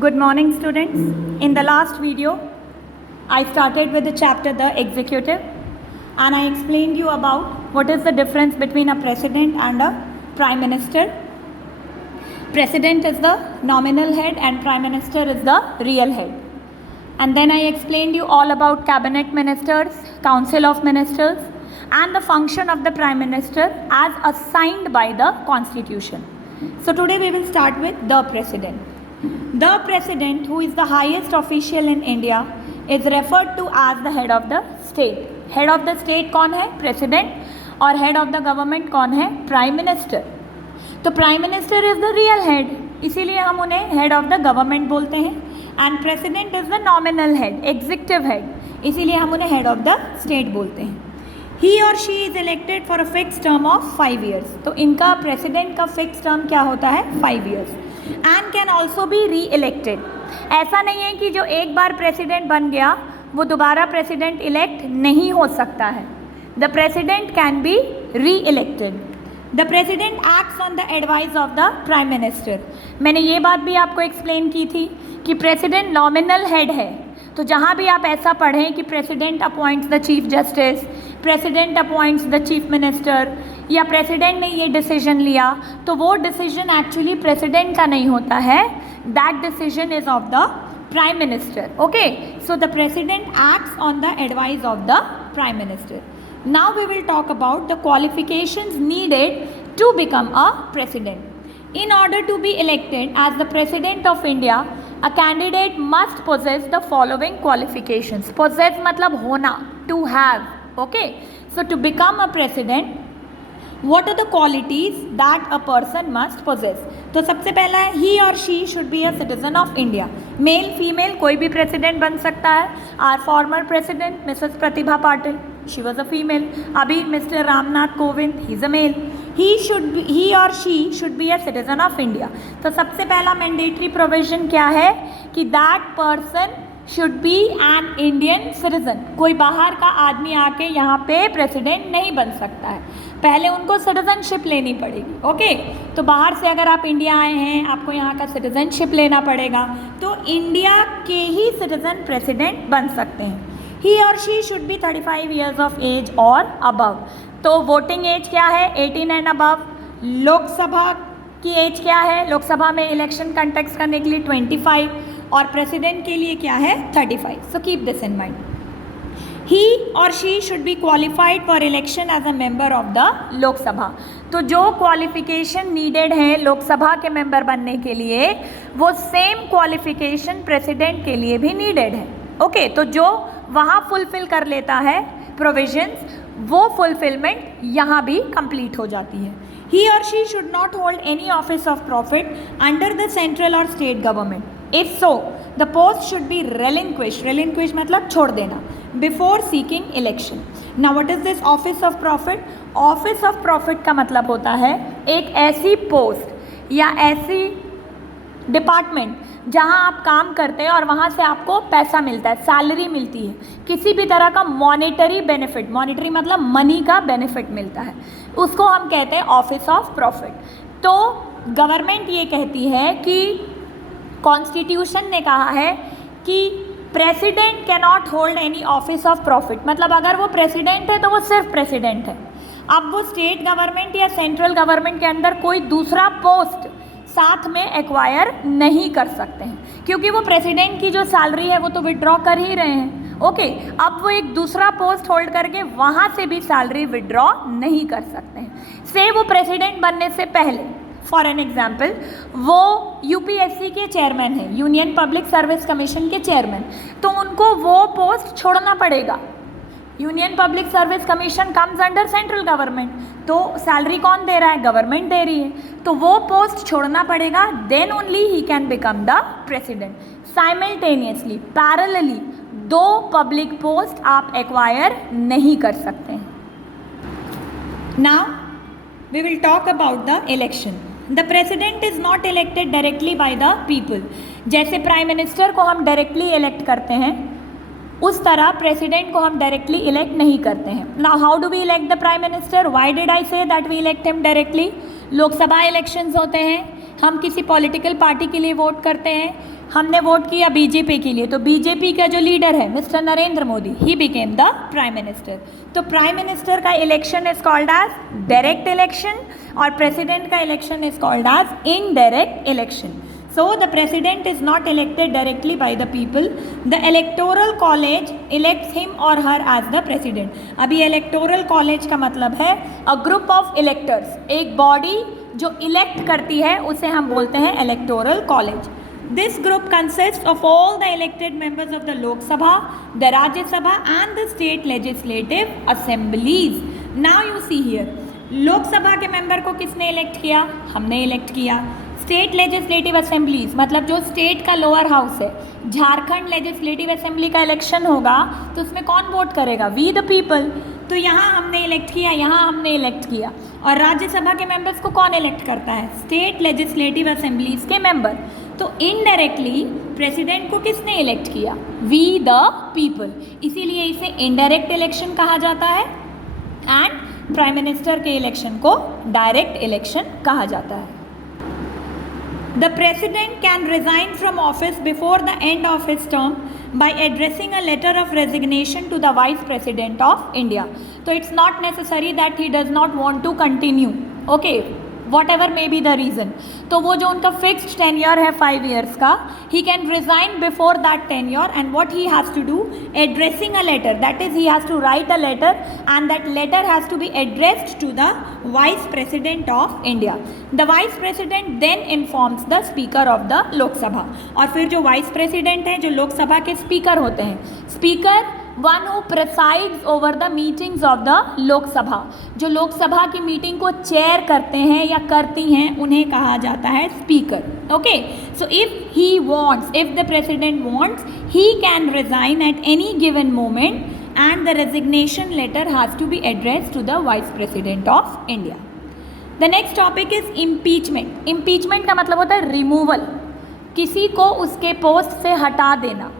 Good morning, students. In the last video, I started with the chapter The Executive, and I explained you about what is the difference between a president and a prime minister. President is the nominal head and prime minister is the real head. And then I explained you all about cabinet ministers, council of ministers, and the function of the prime minister as assigned by the constitution. So today we will start with the president. The president, who is the highest official in India, is referred to as the head of the state. Head of the state कौन है? President. और head of the government कौन है? Prime minister. तो prime minister is the real head, इसीलिए हम उन्हें head of the government बोलते हैं. And president is the nominal head, executive head, इसीलिए हम उन्हें head of the state बोलते हैं. He or she is elected for a fixed term of 5 years. तो इनका president का fixed term क्या होता है? 5 years. And can also be re-elected. ऐसा नहीं है कि जो एक बार president बन गया वो दोबारा president elect नहीं हो सकता है. The president can be re-elected. The president acts on the advice of the prime minister. मैंने ये बात भी आपको explain की थी कि president nominal head है. तो जहाँ भी आप ऐसा पढ़ें कि president appoints the chief justice, president appoints the chief minister, या प्रेसिडेंट ने ये डिसीजन लिया, तो वो डिसीजन एक्चुअली प्रेसिडेंट का नहीं होता है. That decision is of the prime minister. Okay, so the president acts on the advice of the prime minister. Now we will talk about the qualifications needed to become a president. In order to be elected as the President of India, a candidate must possess the following qualifications. Possess मतलब होना, to have. Okay. So to become a president, what are the qualities that a person must possess? तो सबसे पहला है he or she should be a citizen of India. Male, female, कोई भी president बन सकता है. Our former president, Mrs. Pratibha Patil, she was a female. अभी Mr. Ramnath Kovind, he's a male. He or she should be a citizen of India. तो सबसे पहला mandatory provision क्या है कि that person should be an Indian citizen. कोई बाहर का आदमी आके यहाँ पे प्रेसिडेंट नहीं बन सकता है, पहले उनको सिटीजनशिप लेनी पड़ेगी. ओके, तो बाहर से अगर आप इंडिया आए हैं, आपको यहाँ का सिटीजनशिप लेना पड़ेगा, तो इंडिया के ही सिटीजन प्रेसिडेंट बन सकते हैं. He or she should be 35 years of age or above. तो वोटिंग एज क्या है? 18 एंड अबव. लोकसभा की एज क्या है? लोकसभा में इलेक्शन कंटेक्ट करने के लिए 25 और प्रेसिडेंट के लिए क्या है? 35. So keep this in mind. He और she should be qualified for election as a member of the Lok Sabha. तो जो क्वालिफिकेशन नीडेड है लोकसभा के मेंबर बनने के लिए, वो सेम क्वालिफिकेशन प्रेसिडेंट के लिए भी नीडेड है. ओके, तो जो वहाँ फुलफिल कर लेता है प्रोविजंस, वो फुलफिलमेंट यहाँ भी कंप्लीट हो जाती है. ही और she should not hold any office of profit under the central और state government. If so the post should be relinquished. relinquish मतलब छोड़ देना. Before seeking election. Now what is this office of profit? Office of profit का मतलब होता है एक ऐसी पोस्ट या ऐसी डिपार्टमेंट जहां आप काम करते हैं और वहां से आपको पैसा मिलता है, सैलरी मिलती है, किसी भी तरह का मॉनेटरी बेनिफिट, मॉनेटरी मतलब मनी का बेनिफिट मिलता है, उसको हम कहते हैं ऑफिस ऑफ प्रॉफिट. तो गवर्नमेंट ये कहती है कि कॉन्स्टिट्यूशन ने कहा है कि president can not hold any office of profit. मतलब अगर वो प्रेसिडेंट है तो वो सिर्फ प्रेसिडेंट है. अब वो स्टेट गवर्नमेंट या सेंट्रल गवर्नमेंट के अंदर कोई दूसरा पोस्ट साथ में एक्वायर नहीं कर सकते हैं, क्योंकि वो प्रेसिडेंट की जो सैलरी है वो तो विड्रॉ कर ही रहे हैं. ओके, अब वो एक दूसरा पोस्ट होल्ड करके वहाँ से भी सैलरी विड्रॉ नहीं कर सकते हैं. से वो प्रेसिडेंट बनने से पहले, फॉर एन एग्जाम्पल, वो यूपीएससी के चेयरमैन हैं, यूनियन पब्लिक सर्विस कमीशन के चेयरमैन, तो उनको वो पोस्ट छोड़ना पड़ेगा. Union public service commission comes under central government, तो सैलरी कौन दे रहा है? गवर्नमेंट दे रही है, तो वो पोस्ट छोड़ना पड़ेगा. Then only he can become the president. Simultaneously, parallelly, दो पब्लिक पोस्ट आप एक्वायर नहीं कर सकते हैं. Now we will talk about the election. The president is not elected directly by the people. जैसे प्राइम मिनिस्टर को हम डायरेक्टली इलेक्ट करते हैं, उस तरह प्रेसिडेंट को हम डायरेक्टली इलेक्ट नहीं करते हैं. Now how do we elect the prime minister? Why did I say that we elect him directly? Lok Sabha elections होते हैं, हम किसी पॉलिटिकल पार्टी के लिए वोट करते हैं, हमने वोट किया बीजेपी के लिए, तो बीजेपी का जो लीडर है mister Narendra Modi, he became the prime minister. तो प्राइम मिनिस्टर का election is called as direct election और प्रेसिडेंट का election is called as indirect election. So the president is not elected directly by the people. The electoral college elects him or her as the president. अभी electoral college का मतलब है a group of electors, एक body जो elect करती है उसे हम बोलते हैं electoral college. This group consists of all the elected members of the Lok Sabha, the Rajya Sabha and the state legislative assemblies. Now you see here, लोक सभा के मेंबर को किसने इलेक्ट किया? हमने इलेक्ट किया। स्टेट लेजिस्लेटिव असेंबलीज मतलब जो स्टेट का लोअर हाउस है, झारखंड लेजिस्लेटिव असेंबली का इलेक्शन होगा तो उसमें कौन वोट करेगा? We the people. तो यहाँ हमने इलेक्ट किया, यहाँ हमने इलेक्ट किया। और राज्यसभा के मेंबर्स को कौन इलेक्ट करता है? स्टेट लेजिस्लेटिव असेंबलीज के मेंबर। तो इनडायरेक्टली प्रेसिडेंट को किसने इलेक्ट किया? We the people. इसीलिए इसे इनडायरेक्ट इलेक्शन कहा जाता है एंड प्राइम मिनिस्टर के इलेक्शन को डायरेक्ट इलेक्शन कहा जाता है। The president can resign from office before the end of his term by addressing a letter of resignation to the vice president of India. So it's not necessary that he does not want to continue. Okay, whatever may be the reason. तो वो जो उनका fixed tenure है 5 years का, he can resign before that tenure and what he has to do, addressing a letter, that is he has to write a letter and that letter has to be addressed to the vice president of India. The vice president then informs the speaker of the Lok Sabha. और फिर जो vice president है, जो लोक सभा के speaker होते हैं, speaker one who presides over the meetings of the Lok सभा, जो लोक सभा की मीटिंग को चेयर करते हैं या करती हैं उन्हें कहा जाता है speaker. Okay, so if he wants, if the president wants, he can resign at any given moment and the resignation letter has to be addressed to the vice president of India. The next topic is impeachment. Impeachment का मतलब होता है removal, किसी को उसके post से हटा देना।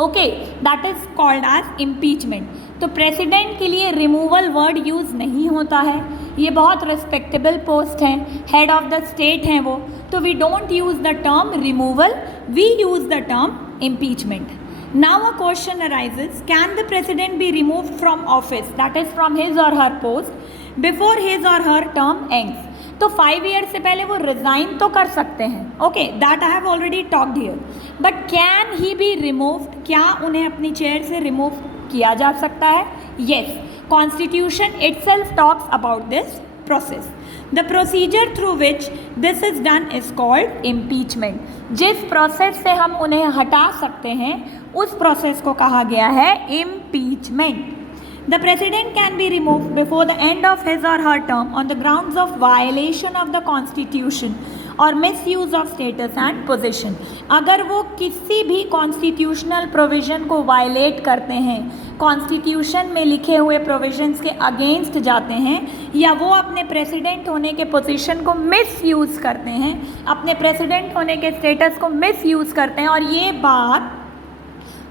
Okay, that is called as impeachment. तो प्रेसिडेंट के लिए रिमूवल वर्ड यूज़ नहीं होता है, ये बहुत रिस्पेक्टेबल पोस्ट है, हेड ऑफ द स्टेट हैं वो, तो we don't use the term removal, we use the term impeachment. Now a question arises, can the president be removed from office, that is from his or her post before his or her term ends? तो 5 year से पहले वो resign तो कर सकते हैं। Okay, that I have already talked here, but can he be removed? क्या उन्हें अपनी चेयर से रिमूव किया जा सकता है? Yes, constitution itself talks about this process. The procedure through which this is done is called impeachment. जिस process से हम उन्हें हटा सकते हैं उस प्रोसेस को कहा गया है impeachment. The president can be removed before the end of his or her term on the grounds of violation of the constitution और misuse of status and position। अगर वो किसी भी कॉन्स्टिट्यूशनल प्रोविज़न को वायलेट करते हैं, कॉन्स्टिट्यूशन में लिखे हुए प्रोविजंस के अगेंस्ट जाते हैं, या वो अपने प्रेसिडेंट होने के पोजीशन को मिसयूज़ करते हैं, अपने प्रेसिडेंट होने के स्टेटस को मिसयूज़ करते हैं, और ये बात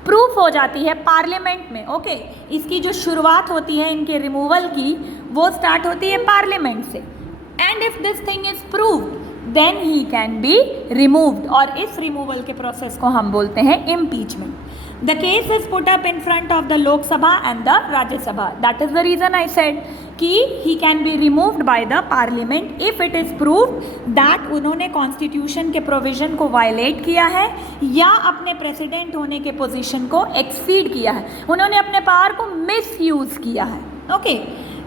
प्रूफ हो जाती है पार्लियामेंट में। ओके, इसकी जो शुरुआत होती है इनके रिमूवल की, वो स्टार्ट होती है पार्लियामेंट से। And if this thing is proved then he can be removed, और इस रिमूवल के प्रोसेस को हम बोलते हैं impeachment. The case is put up in front of the Lok Sabha and the Rajya Sabha. That is the reason I said कि he can be removed by the parliament if it is proved that उन्होंने constitution के provision को violate किया है या अपने president होने के पोजीशन को एक्सीड किया है, उन्होंने अपने पावर को मिसयूज़ किया है। Okay,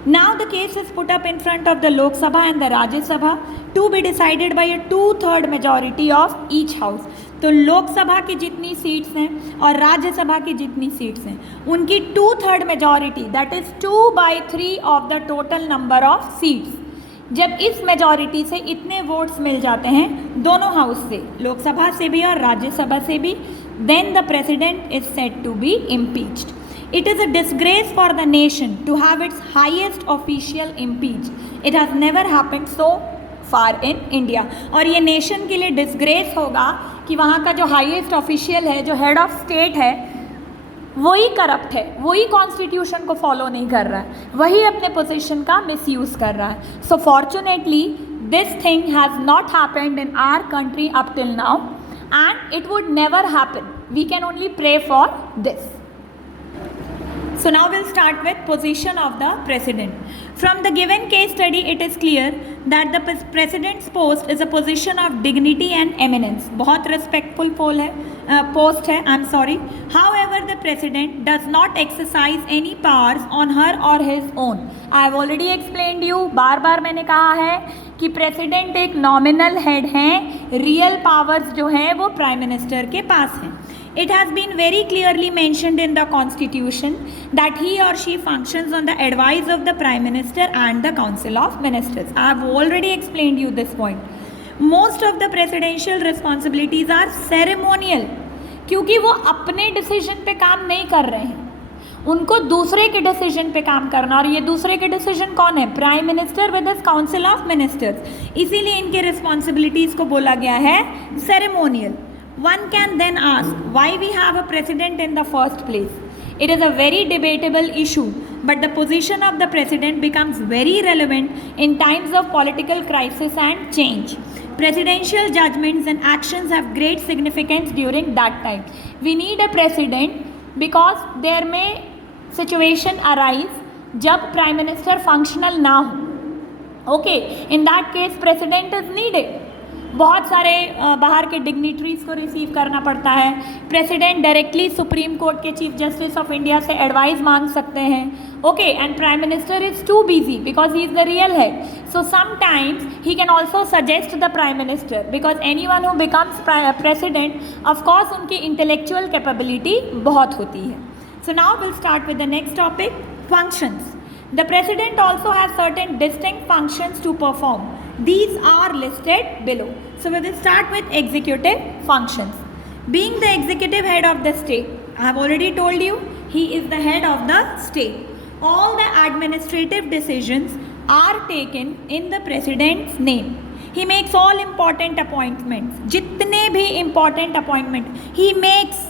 now the case is put up in front of the Lok Sabha and the Rajya Sabha to be decided by a 2/3 majority of each house। तो लोकसभा की जितनी सीट्स हैं और राज्यसभा की जितनी सीट्स हैं उनकी 2/3 majority, that is 2/3 of the total number of seats. जब इस मेजॉरिटी से इतने वोट्स मिल जाते हैं दोनों हाउस से, लोकसभा से भी और राज्यसभा से भी, then the president is said to be impeached. It is a disgrace for the nation to have its highest official impeached. It has never happened so far in India। और ये नेशन के लिए डिसग्रेस होगा कि वहाँ का जो highest official है, जो हेड ऑफ स्टेट है, वही करप्ट है, वही कॉन्स्टिट्यूशन को फॉलो नहीं कर रहा है, वही अपने पोजीशन का मिसयूज़ कर रहा है। So fortunately this thing has not happened in our country up till now. and it would never happen. We can only pray for this. So now we'll start with position of the president. From the given case study, it is clear that the president's post is a position of dignity and eminence. बहुत respectful post है. I'm sorry. However, the president does not exercise any powers on her or his own. I have already explained you. बार बार मैंने कहा है कि president एक nominal head हैं, real powers जो हैं वो प्राइम मिनिस्टर के पास हैं. It has been very clearly mentioned in the constitution that he or she functions on the advice of the prime minister and the council of ministers. I have already explained you this point. Most of the presidential responsibilities are ceremonial, क्योंकि वो अपने decision पे काम नहीं कर रहे हैं, उनको दूसरे के डिसीजन पे काम करना. और ये दूसरे के डिसीजन कौन है? Prime minister with his council of ministers. इसीलिए इनके रिस्पॉन्सिबिलिटीज़ को बोला गया है ceremonial. One can then ask why we have a president in the first place. It is a very debatable issue, but the position of the president becomes very relevant in times of political crisis and change. Presidential judgments and actions have great significance during that time. We need a president because there may situation arise जब prime minister functional ना हो. Okay, in that case president is needed. बहुत सारे बाहर के dignitaries को receive करना पड़ता है. प्रेसिडेंट डायरेक्टली सुप्रीम कोर्ट के चीफ जस्टिस ऑफ इंडिया से एडवाइस मांग सकते हैं. Okay, and prime minister is too busy because he is the real head. So sometimes he can also suggest the prime minister because any one who becomes president of course उनकी intellectual capability बहुत होती है. So now will start with the next topic, functions. The president also has certain distinct functions to perform. These are listed below. So we will start with executive functions. Being the executive head of the state, I have already told you, he is the head of the state. All the administrative decisions are taken in the president's name. He makes all important appointments. जितने भी important appointment he makes,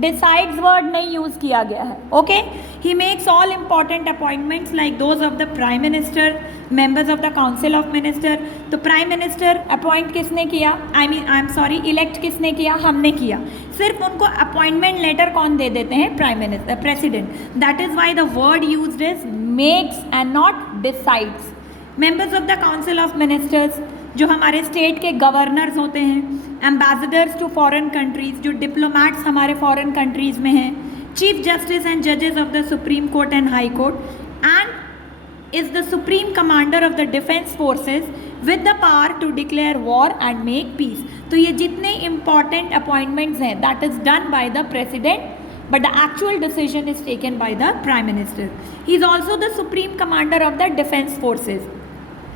decides word नहीं use किया गया है. Okay, he makes all important appointments like those of the prime minister, members of the council of minister. तो prime minister appoint किसने किया? I am sorry, elect किसने किया? हमने किया. सिर्फ उनको अपॉइंटमेंट लेटर कौन दे देते हैं? Prime minister, president. That is why the word used is makes and not decides. Members of the council of ministers जो हमारे स्टेट के गवर्नर्स होते हैं, एम्बेसडर्स टू फॉरेन कंट्रीज़ जो डिप्लोमैट्स हमारे फॉरेन कंट्रीज़ में हैं, चीफ जस्टिस एंड जजेस of the supreme court and high court, and is the supreme commander of the defence forces with the power to declare war and make peace. तो ये जितने important appointments हैं that is done by the president, but the actual decision is taken by the prime minister. He is also the supreme commander of the defense forces.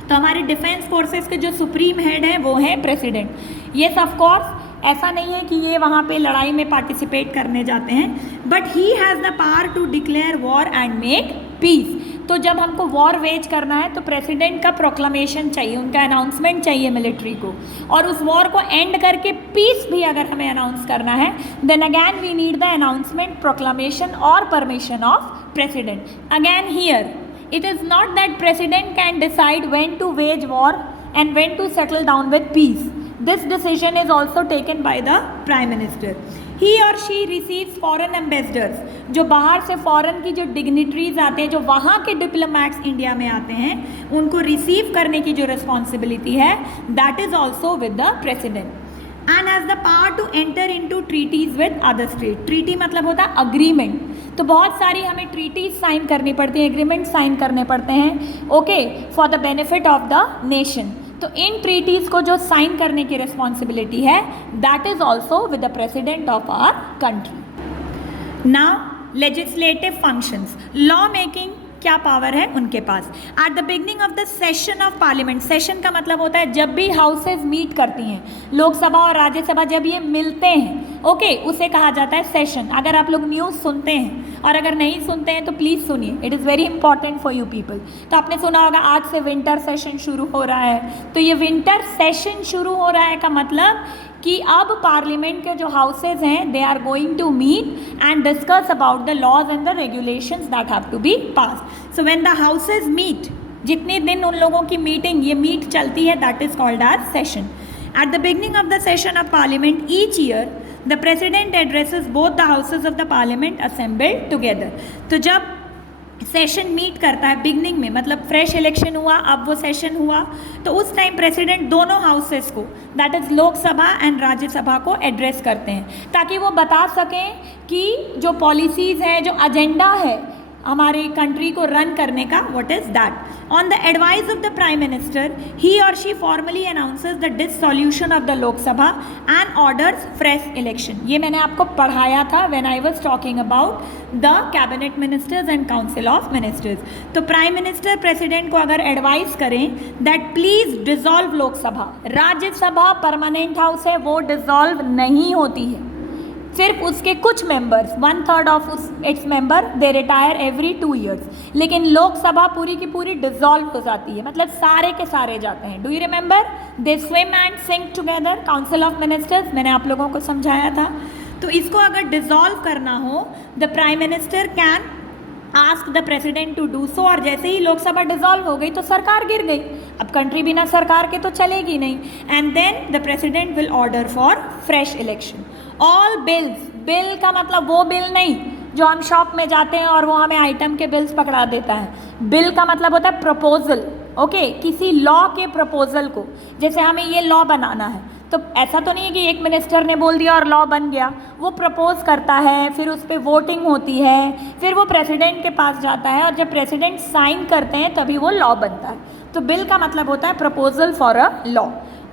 तो हमारे defence forces के जो supreme head हैं वो हैं president. Yes of course ऐसा नहीं है कि ये वहाँ पे लड़ाई में पार्टिसिपेट करने जाते हैं, but he has the power to declare war and make peace. तो जब हमको वॉर वेज करना है तो प्रेसिडेंट का प्रोक्लामेशन चाहिए, उनका अनाउंसमेंट चाहिए मिलिट्री को, और उस वॉर को एंड करके पीस भी अगर हमें अनाउंस करना है then again we need the announcement, proclamation और permission of president. Again here it is not that president can decide when to wage war and when to settle down with peace. This decision is also taken by the prime minister. He or she receives foreign ambassadors. जो बाहर से foreign की जो dignitaries आते हैं, जो वहाँ के डिप्लोमैट्स इंडिया में आते हैं, उनको रिसीव करने की जो रिस्पॉन्सिबिलिटी है that is also with the president. And has the power to enter into treaties with other state. Treaty मतलब होता है अग्रीमेंट. तो बहुत सारी हमें ट्रीटीज साइन करनी पड़ती हैं, एग्रीमेंट साइन करने पड़ते हैं, okay, for the benefit of the nation. तो इन ट्रीटीज़ को जो साइन करने की रिस्पॉन्सिबिलिटी है that is also with the president of our country. Now legislative functions, law making क्या पावर है उनके पास. At the beginning of the session of parliament, session का मतलब होता है जब भी हाउसेज मीट करती हैं, लोकसभा और राज्यसभा जब ये मिलते हैं, ओके, उसे कहा जाता है सेशन. अगर आप लोग न्यूज़ सुनते हैं और अगर नहीं सुनते हैं तो प्लीज़ सुनिए, it is very important for you people. तो आपने सुना होगा आज से विंटर सेशन शुरू हो रहा है. तो ये विंटर सेशन शुरू हो रहा है का मतलब कि अब पार्लियामेंट के जो हाउसेज हैं they are going to meet and discuss about the laws and the regulations that have to be pass. So when the houses meet, जितने दिन उन लोगों की मीटिंग ये मीट चलती है that is called as session. At the beginning of the session of Parliament each year, the President addresses both the houses of the Parliament assembled together. तो जब सेशन मीट करता है बिगनिंग में, मतलब fresh election हुआ, अब वो session हुआ, तो उस टाइम प्रेसिडेंट दोनों हाउसेस को, that is Lok Sabha and Rajya Sabha को एड्रेस करते हैं, ताकि वो बता सकें कि जो पॉलिसीज़ हैं, जो एजेंडा है हमारे कंट्री को रन करने का, what is that. On the advice of the prime minister he और she formally announces the dissolution of the Lok Sabha and orders fresh election. ये मैंने आपको पढ़ाया था when I was talking about the cabinet ministers and council of ministers. तो prime minister president को अगर advice करें that please dissolve Lok Sabha, Rajya Sabha permanent house है, वो डिसॉल्व नहीं होती है, सिर्फ उसके कुछ members, 1/3 of its member they retire every 2 years. लेकिन लोकसभा पूरी की पूरी डिसॉल्व हो जाती है, मतलब सारे के सारे जाते हैं. Do you remember, they swim and sink together, council of ministers, मैंने आप लोगों को समझाया था. तो इसको अगर डिसॉल्व करना हो, the prime minister can ask the president to do so. और जैसे ही लोकसभा डिसॉल्व हो गई तो सरकार गिर गई, अब कंट्री बिना सरकार के तो चलेगी नहीं. And then the president will order for fresh election. All bills, bill का मतलब वो बिल नहीं जो हम शॉप में जाते हैं और वो हमें आइटम के बिल्स पकड़ा देता है. बिल का मतलब होता है प्रपोजल. ओके, किसी लॉ के प्रपोजल को, जैसे हमें ये लॉ बनाना है, तो ऐसा तो नहीं है कि एक मिनिस्टर ने बोल दिया और लॉ बन गया. वो प्रपोज करता है, फिर उस पर वोटिंग होती है, फिर वो प्रेसिडेंट के पास जाता है, और जब प्रेसिडेंट साइन करते हैं तभी वो लॉ बनता है. तो बिल का मतलब होता है proposal for a law.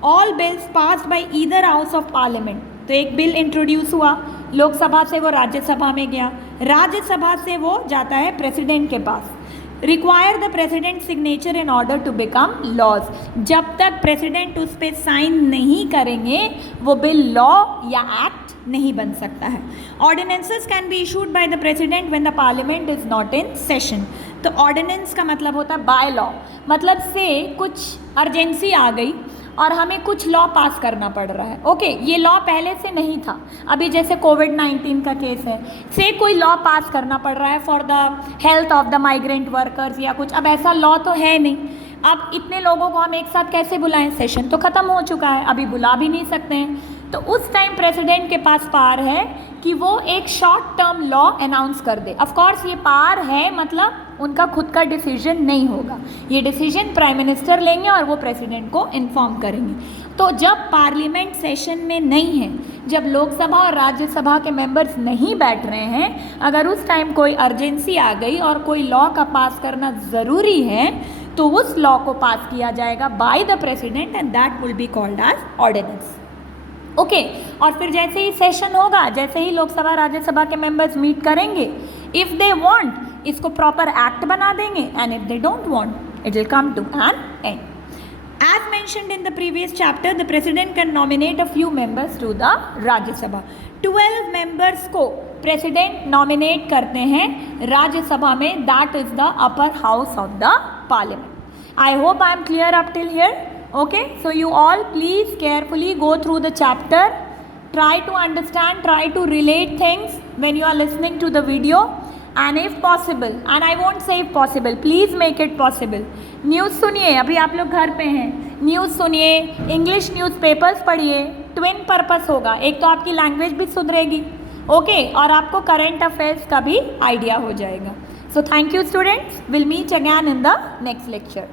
All bills passed by either house of parliament. तो एक बिल इंट्रोड्यूस हुआ, लोकसभा से वो राज्यसभा में गया, राज्यसभा से वो जाता है प्रेसिडेंट के पास. Require the president signature in order to become laws. जब तक प्रेसिडेंट उस पर साइन नहीं करेंगे वो बिल लॉ या एक्ट नहीं बन सकता है. Ordinances can be issued by the president when the parliament is not in session. तो ऑर्डिनेंस का मतलब होता है बाय लॉ, मतलब से कुछ अर्जेंसी आ गई और हमें कुछ लॉ पास करना पड़ रहा है. ओके, ये लॉ पहले से नहीं था, अभी जैसे कोविड-19 का केस है, से कोई लॉ पास करना पड़ रहा है for the health of the migrant workers या कुछ. अब ऐसा लॉ तो है नहीं, अब इतने लोगों को हम एक साथ कैसे बुलाएं, सेशन तो ख़त्म हो चुका है, अभी बुला भी नहीं सकते हैं. तो उस टाइम प्रेसिडेंट के पास पावर है कि वो एक शॉर्ट टर्म लॉ अनाउंस कर दे. ऑफ कोर्स ये पावर है, मतलब उनका खुद का डिसीजन नहीं होगा, ये डिसीजन प्राइम मिनिस्टर लेंगे और वो प्रेसिडेंट को इन्फॉर्म करेंगे. तो जब पार्लियामेंट सेशन में नहीं है, जब लोकसभा और राज्यसभा के मेंबर्स नहीं बैठ रहे हैं, अगर उस टाइम कोई अर्जेंसी आ गई और कोई लॉ का पास करना ज़रूरी है, तो उस लॉ को पास किया जाएगा by the president and that will be called as ordinance. Okay, और फिर जैसे ही सेशन होगा, जैसे ही लोकसभा राज्यसभा के मेंबर्स मीट करेंगे, इफ़ दे वांट इसको प्रॉपर एक्ट बना देंगे, and if they don't want it will come to an end. As mentioned in the previous chapter, the president can nominate a few members to the Rajya Sabha. 12 members को president nominate करते हैं राज्यसभा में, that is the upper house of the parliament. I hope I am clear up till here. Okay, so you all please carefully go through the chapter, try to understand, try to relate things when you are listening to the video, and if possible, and I won't say if possible, please make it possible. News सुनिए, अभी आप लोग घर पे हैं, news सुनिए, English newspapers पढ़िए, twin purpose होगा, एक तो आपकी लैंग्वेज भी सुधरेगी, ओके, और आपको करंट अफेयर्स का भी आइडिया हो जाएगा. So thank you students, will meet again in the next lecture.